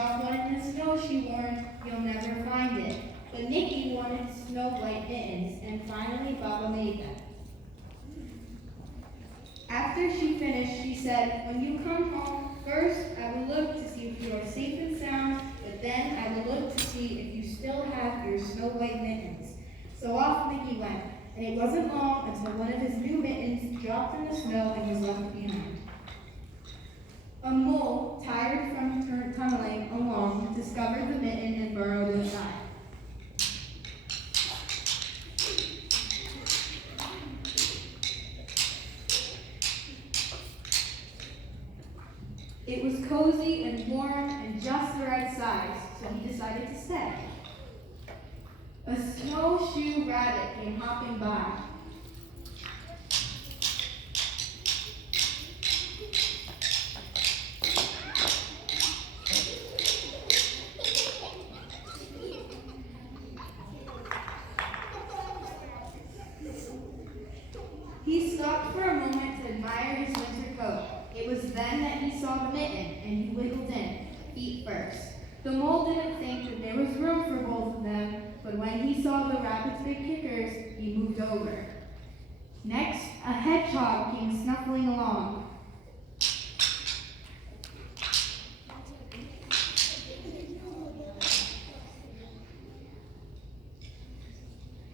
drop one in the snow, she warned, you'll never find it. But Nikki wanted snow white mittens, and finally Baba made them. After she finished, she said, when you come home, first I will look to see if you are safe and sound, but then I will look to see if you still have your snow white mittens. So off Mickey went, and it wasn't long until one of his new mittens dropped in the snow and was left behind. A mole, tired from tunneling along, discovered the mitten and burrowed inside. It was cozy and warm and just the right size, so he decided to stay. A snowshoe rabbit came hopping by. He stopped for a moment to admire his winter coat. It was then that he saw the mitten, and he wiggled in, feet first. The mole didn't think that there was room for both of them, but when he saw the rabbit's big kickers, he moved over. Next, a hedgehog came snuffling along.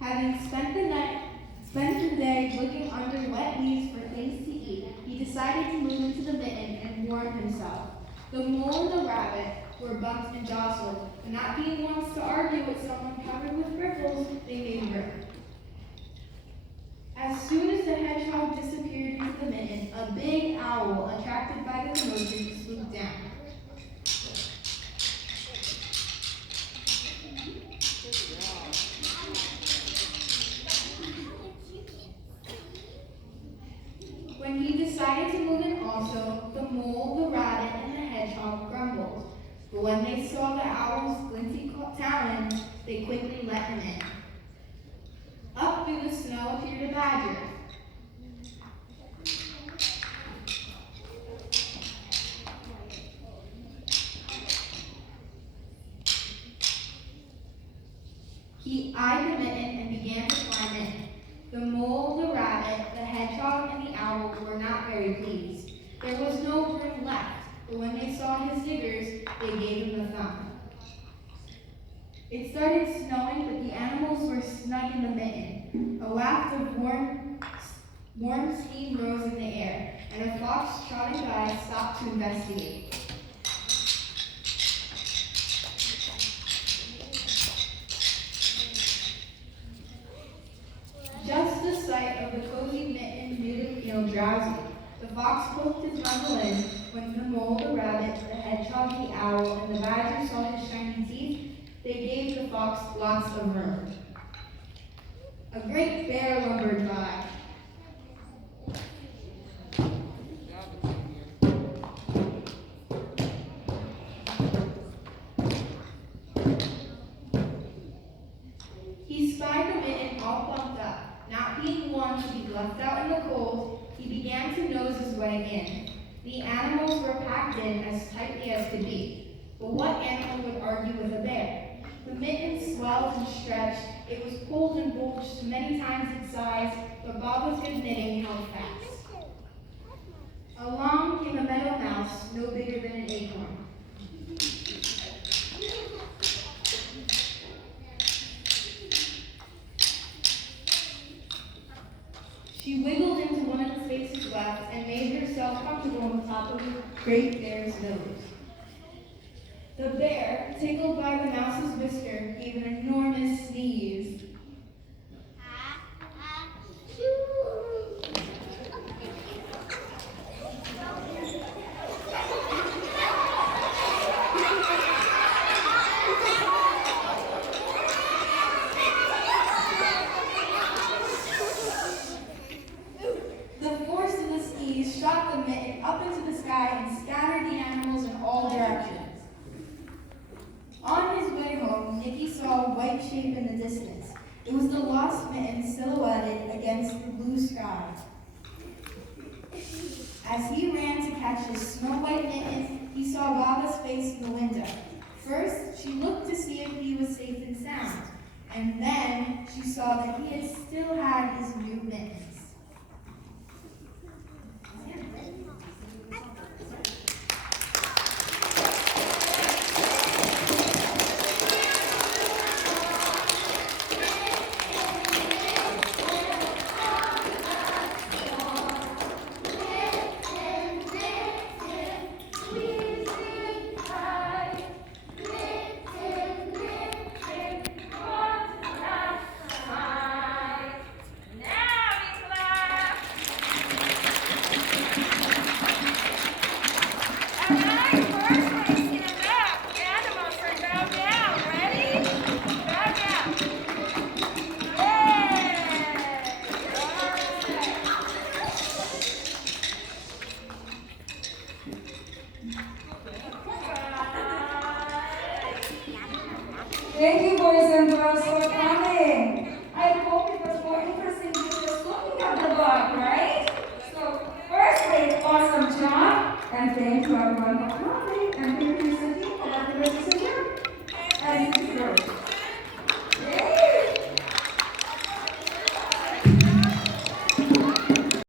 Having spent the day looking under wet leaves for things to eat, he decided to move into the mitten and warm himself. The mole and the rabbit were bumped and jostled, but not being ones to argue with someone covered with ripples, they made room. As soon as the hedgehog disappeared into the mitten, a big owl, attracted by the commotion, swooped down. When he decided to move in also, the mole, the rabbit, and the hedgehog grumbled. But when they saw the owl's glinty talons, they quickly let him in. Up through the snow appeared a badger. He eyed the mitten and began to climb in. The mole, the rabbit, the hedgehog, and the owl were not very pleased. There was no room left, but when they saw his diggers, they gave him the thumb. It started snowing, but the animals were snug in the mitten. A waft of warm steam rose in the air, and a fox trotting by stopped to investigate. Just the sight of the cozy mitten made him feel drowsy. The fox poked his muzzle in. When the mole, the rabbit, the hedgehog, the owl, and the badger saw his shiny teeth, they gave the fox lots of room. A great bear lumbered by. He spied the mitten all plumped up. Not being one to be left out in the cold, he began to nose his way in. The animals were packed in as tightly as could be. But what animal would argue with a bear? The mitten swelled and stretched. It was pulled and bulged many times its size, but Baba's good knitting held fast. Along came a meadow mouse, no bigger than an acorn. She wiggled into one of the spaces left and made herself comfortable on the top of the great bear's nose. The bear, tickled by the mouse's whisker, gave an enormous sneeze. The force of the sneeze shot the mitten up into the sky and scattered the animals in all directions. On his way home, Nicky saw a white shape in the distance. It was the lost mitten silhouetted against the blue sky. As he ran to catch his snow white mitten, he saw Baba's face in the window. First, she looked to see if he was safe and sound, and then she saw that he had still had his new mittens. Thank you, boys and girls, for coming. I hope it was more interesting than just looking at the book, right? So, firstly, awesome job, and thank you everyone for coming.